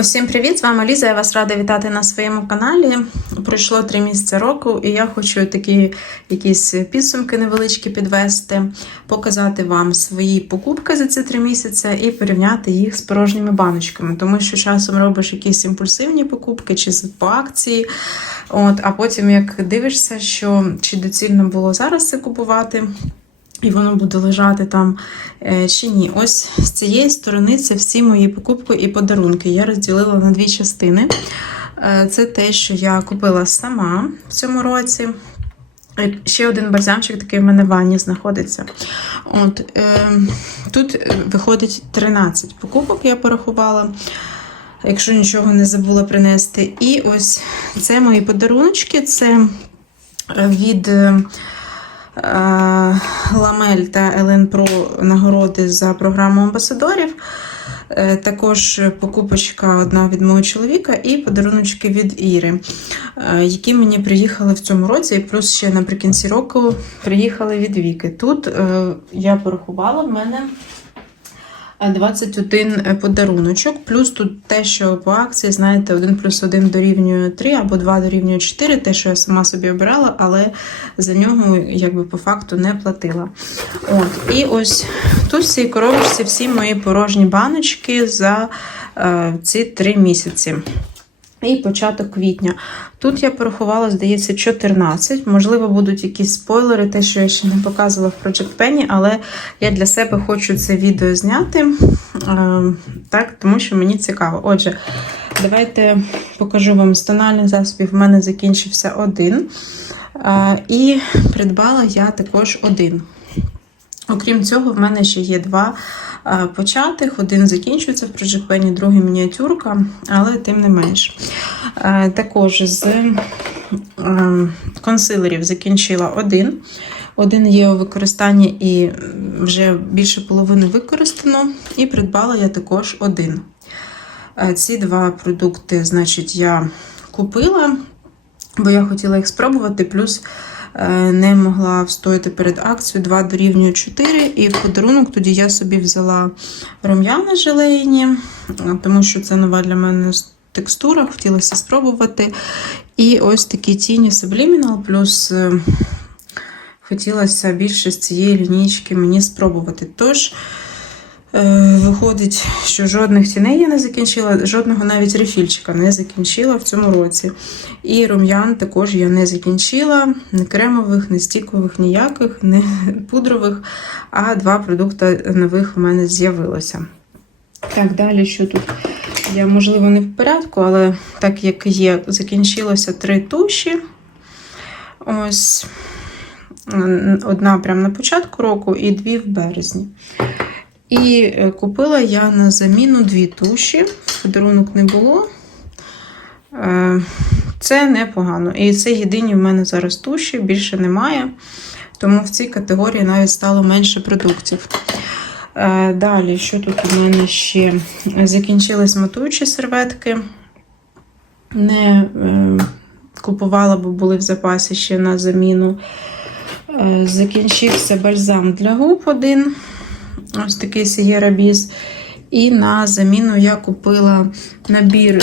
Усім привіт! З вами Ліза. Я вас рада вітати на своєму каналі. Пройшло три місяці року, і я хочу такі якісь підсумки невеличкі підвести, показати вам свої покупки за ці три місяці і порівняти їх з порожніми баночками. Тому що часом робиш якісь імпульсивні покупки чи по акції. От, а потім як дивишся, що чи доцільно було зараз це купувати. І воно буде лежати там е, чи ні. Ось з цієї сторони це всі мої покупки і подарунки. Я розділила на дві частини. Е, Це те, що я купила сама в цьому році. Е, Ще один бальзамчик такий в мене в ванні знаходиться. От, е, тут виходить 13 покупок, я порахувала. Якщо нічого не забула принести. І ось це мої подаруночки. Це від. Е, Ламель та Елен Про нагороди за програму амбасадорів. Е, Також покупочка одна від мого чоловіка і подаруночки від Іри, е, які мені приїхали в цьому році, і плюс ще наприкінці року приїхали від Віки. Тут я порахувала в мене. 21 подаруночок, плюс тут те, що по акції, знаєте, 1 плюс 1 дорівнює 3 або 2 дорівнює 4, те, що я сама собі обирала, але за нього, якби по факту, не платила. От, І ось тут в цій коробочці всі мої порожні баночки за е, ці 3 місяці. І початок квітня. Тут я порахувала, здається, 14. Можливо, будуть якісь спойлери, те, що я ще не показувала в Project Penny, але я для себе хочу це відео зняти, е, так, тому що мені цікаво. Отже, давайте покажу вам з тональних засобів. В мене закінчився один. Е, І придбала я також один. Окрім цього, в мене ще є два початих. Один закінчується в Project другий мініатюрка, але тим не менш. Е, Також з е, консилерів закінчила один. Один є у використанні і вже більше половини використано, і придбала я також один. Е, Ці два продукти, значить, я купила, бо я хотіла їх спробувати, плюс е, не могла встояти перед акцією 2 дорівнює 4. І в подарунок тоді я собі взяла рум'яна желейні, е, тому що це нова для мене текстура, хотілося спробувати. І ось такі тіні Subliminal, плюс е, хотілося більше з цієї лінійки мені спробувати. Тож, е, виходить, що жодних тіней я не закінчила, жодного навіть рефільчика не закінчила в цьому році. І рум'ян також я не закінчила, не кремових, не стікових, ніяких, не пудрових, а два продукти нових у мене з'явилося. Так, далі що тут? Я, можливо, не в порядку, але так як є, закінчилося три туші. Ось одна прямо на початку року і дві в березні. І е, купила я на заміну дві туші. Подарунок не було. Е, Це непогано. І це єдині в мене зараз туші, більше немає. Тому в цій категорії навіть стало менше продуктів. Е, Далі, що тут у мене ще? Закінчились матуючі серветки. Не купувала, бо були в запасі ще на заміну. Закінчився бальзам для губ один. Ось такий Sierra Biz. І на заміну я купила набір.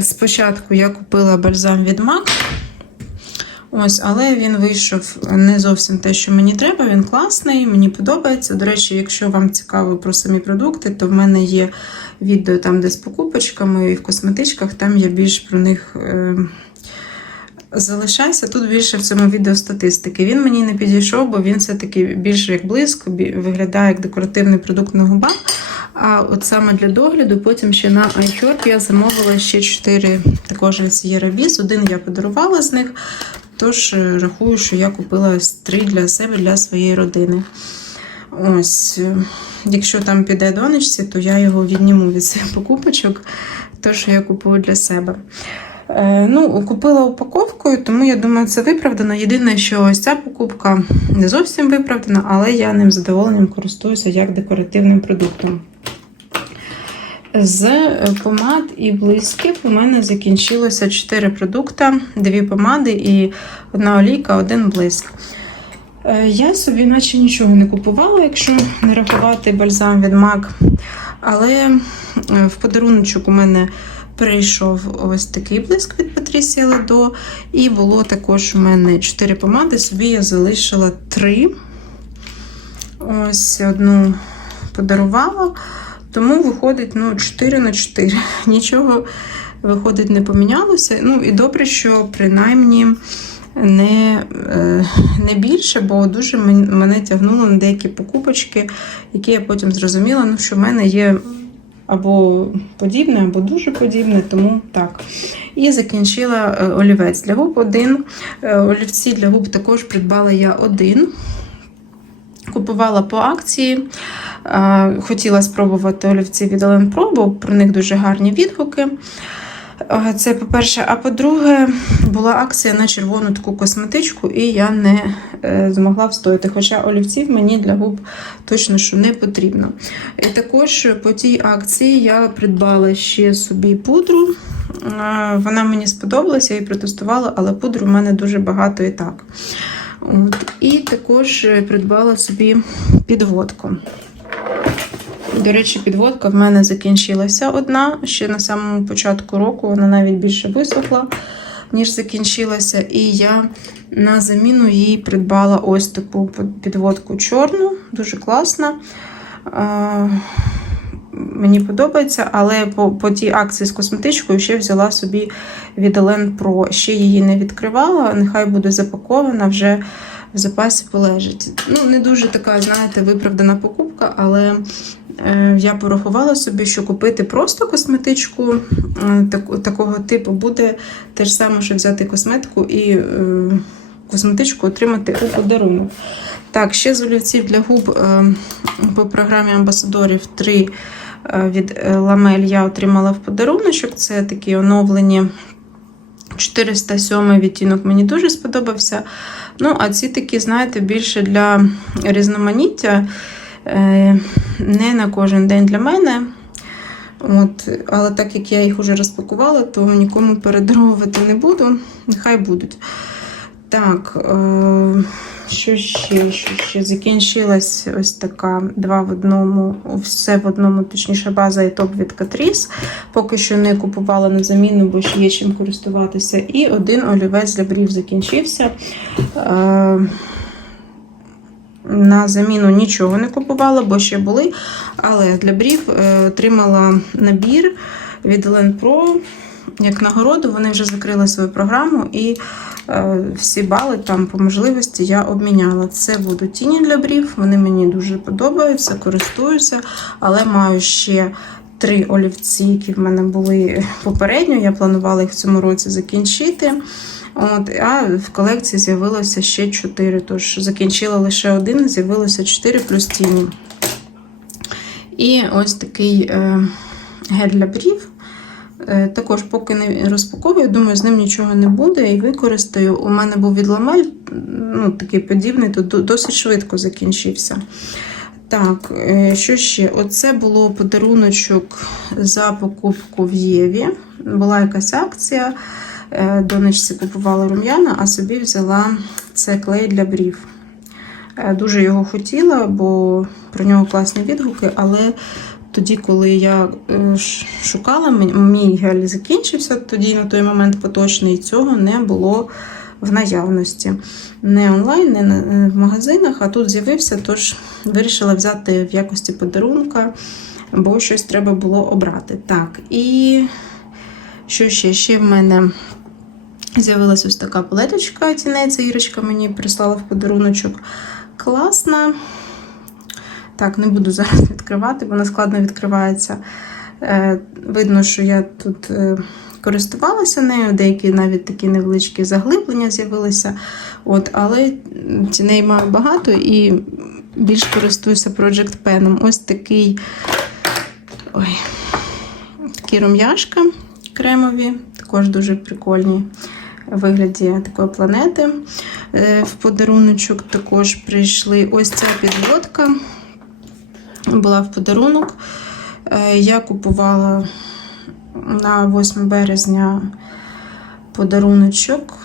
Спочатку я купила бальзам від MAC. Ось, але він вийшов не зовсім те, що мені треба. Він класний, мені подобається. До речі, якщо вам цікаво про самі продукти, то в мене є відео там, де з покупочками і в косметичках, там я більш про них. Е- Залишайся тут більше в цьому відео статистики. Він мені не підійшов, бо він все-таки більше як бі- виглядає як декоративний продукт на губах. А от саме для догляду, потім ще на iHerb я замовила ще 4 також Sierra Biz. Один я подарувала з них. Тож е, рахую, що я купила ось три для себе, для своєї родини. Ось, е, якщо там піде донечці, то я його відніму від цих покупочок, то що я купую для себе. Е, Ну, купила упаковкою, тому я думаю, це виправдано. Єдине, що ось ця покупка не зовсім виправдана, але я ним задоволенням користуюся як декоративним продуктом. З помад і блисків у мене закінчилося 4 продукти, 2 помади і одна олійка, один блиск. Е, Я собі наче нічого не купувала, якщо не рахувати бальзам від MAC. Але е, в подаруночок у мене Прийшов ось такий блиск від Патрісія Ледо. І було також у мене 4 помади, собі я залишила 3. Ось одну подарувала. Тому виходить ну, 4 на 4. Нічого виходить не помінялося. Ну і добре, що принаймні не, е, не більше, бо дуже мене тягнуло на деякі покупочки, які я потім зрозуміла, ну, що в мене є або подібне, або дуже подібне, тому так. І закінчила е, олівець для губ один. Е, Олівці для губ також придбала я один. Купувала по акції. Е, Хотіла спробувати олівці від Pro, бо про них дуже гарні відгуки. Е, Це по-перше. А по-друге, була акція на червону таку косметичку, і я не е, змогла встояти. Хоча олівців мені для губ точно що не потрібно. І також по тій акції я придбала ще собі пудру. Е, Вона мені сподобалася, я її протестувала, але пудру в мене дуже багато і так. От. І також придбала собі підводку. До речі, підводка в мене закінчилася одна ще на самому початку року, вона навіть більше висохла, ніж закінчилася. І я на заміну їй придбала ось таку підводку чорну, дуже класна. Мені подобається, але по, по тій акції з косметичкою ще взяла собі від Elen Pro. Ще її не відкривала, нехай буде запакована, вже в запасі полежить. Ну, не дуже така, знаєте, виправдана покупка, але я порахувала собі, що купити просто косметичку е, такого типу буде те ж саме, що взяти косметику і е, косметичку отримати у подарунок. Так, ще з олівців для губ е, по програмі амбасадорів 3 е, від е, Ламель я отримала в подаруночок. Це такі оновлені 407 відтінок мені дуже сподобався. Ну, а ці такі, знаєте, більше для різноманіття. Е, Не на кожен день для мене. От, але так як я їх вже розпакувала, то нікому передаровувати не буду. Нехай будуть. Так, е, що ще? Що ще? Закінчилась ось така два в одному, все в одному, точніше, база і топ від Catrice. Поки що не купувала на заміну, бо ще є чим користуватися. І один олівець для брів закінчився. Е, на заміну нічого не купувала, бо ще були. Але для брів е, отримала набір від Pro. Як нагороду, вони вже закрили свою програму і е, всі бали там по можливості я обміняла. Це будуть тіні для брів, вони мені дуже подобаються, користуюся, але маю ще три олівці, які в мене були попередньо. Я планувала їх в цьому році закінчити. От, А в колекції з'явилося ще 4. Тож закінчила лише один, з'явилося 4 плюс тіні. І ось такий е, гель для брів. Е, Також, поки не розпаковую, думаю, з ним нічого не буде і використаю. У мене був від ламель, ну, такий подібний, то досить швидко закінчився. Так, е, що ще? Оце було подаруночок за покупку в Єві. Була якась акція. Е, Донечці купувала рум'яна, а собі взяла це клей для брів. Е, Дуже його хотіла, бо про нього класні відгуки, але тоді, коли я е, шукала, мій- гель закінчився, тоді на той момент поточний, цього не було в наявності. Не онлайн, не в магазинах, а тут з'явився, тож вирішила взяти в якості подарунка, бо щось треба було обрати. Так, і що ще? Ще в мене з'явилася ось така палеточка тінець, Ірочка мені прислала в подаруночок. Класна. Так, не буду зараз відкривати, вона складно відкривається. Е, видно, що я тут е, користувалася нею, деякі навіть такі невеличкі заглиблення з'явилися. От, але тіней маю багато і більш користуюся Project Pen. Ось такий ой, такі рум'яшка кремові, також дуже прикольні вигляді такої планети. Е, В подаруночок також прийшли ось ця підводка. Була в подарунок. Е, Я купувала на 8 березня подаруночок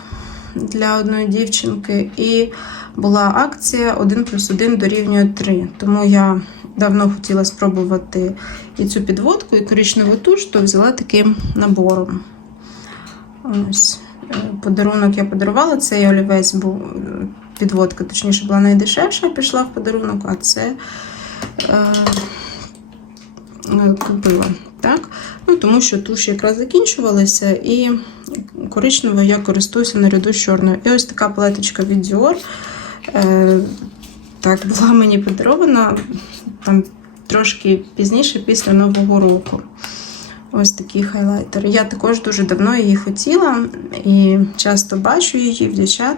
для одної дівчинки, і була акція 1 плюс 1 дорівнює 3. Тому я давно хотіла спробувати і цю підводку, і коричневу туш, то взяла таким набором. Ось. Подарунок я подарувала, цей олівець був підводка, точніше, була найдешевша, пішла в подарунок, а це е, е, купила. Так? Ну, тому що туші якраз закінчувалися, і коричневою я користуюся наряду з чорною. І ось така палеточка від Dior. Е, так, була мені подарована там трошки пізніше, після Нового року. Ось такий хайлайтер. Я також дуже давно її хотіла і часто бачу її в дівчат.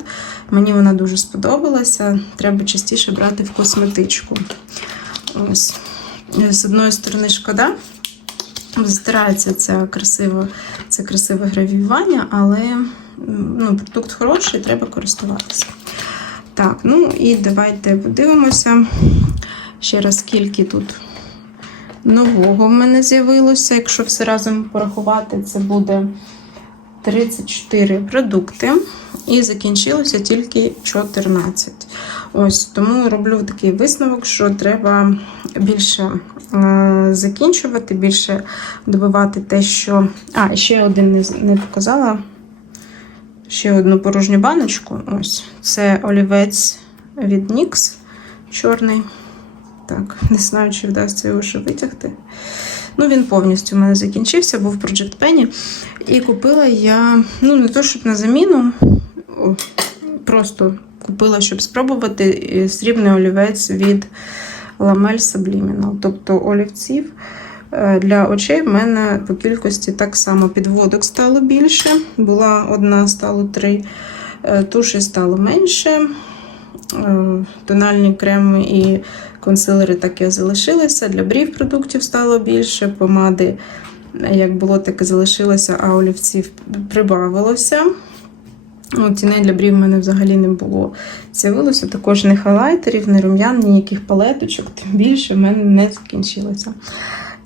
Мені вона дуже сподобалася. Треба частіше брати в косметичку. Ось. З одної сторони, шкода. Стирається це красиво, це красиве гравіювання, але ну, продукт хороший, треба користуватися. Так, ну і давайте подивимося ще раз, скільки тут нового в мене з'явилося. Якщо все разом порахувати, це буде 34 продукти. І закінчилося тільки 14. Ось тому роблю такий висновок, що треба більше е, закінчувати, більше добивати те, що. А, ще один не, показала. Ще одну порожню баночку. Ось. Це олівець від NYX чорний. Так, не знаю, чи вдасться його ще витягти. Ну, він повністю у мене закінчився, був Project Penny. І купила я, ну, не то, щоб на заміну, просто купила, щоб спробувати е, срібний олівець від Lamel Subliminal. Тобто олівців е, для очей в мене по кількості так само підводок стало більше. Була одна, стало три, е, туші стало менше. Тональні креми і консилери так і залишилися. Для брів продуктів стало більше, помади як було, так і залишилося, а олівців прибавилося. Ну, тіней для брів в мене взагалі не було. З'явилося також не хайлайтерів, не рум'ян, ніяких палеточок, тим більше в мене не закінчилося.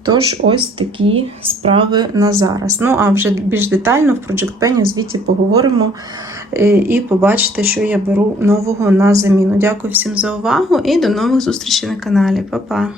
Тож, ось такі справи на зараз. Ну, а вже більш детально в Project Penny звіті поговоримо е, і побачите, що я беру нового на заміну. Дякую всім за увагу і до нових зустрічей на каналі. Па-па!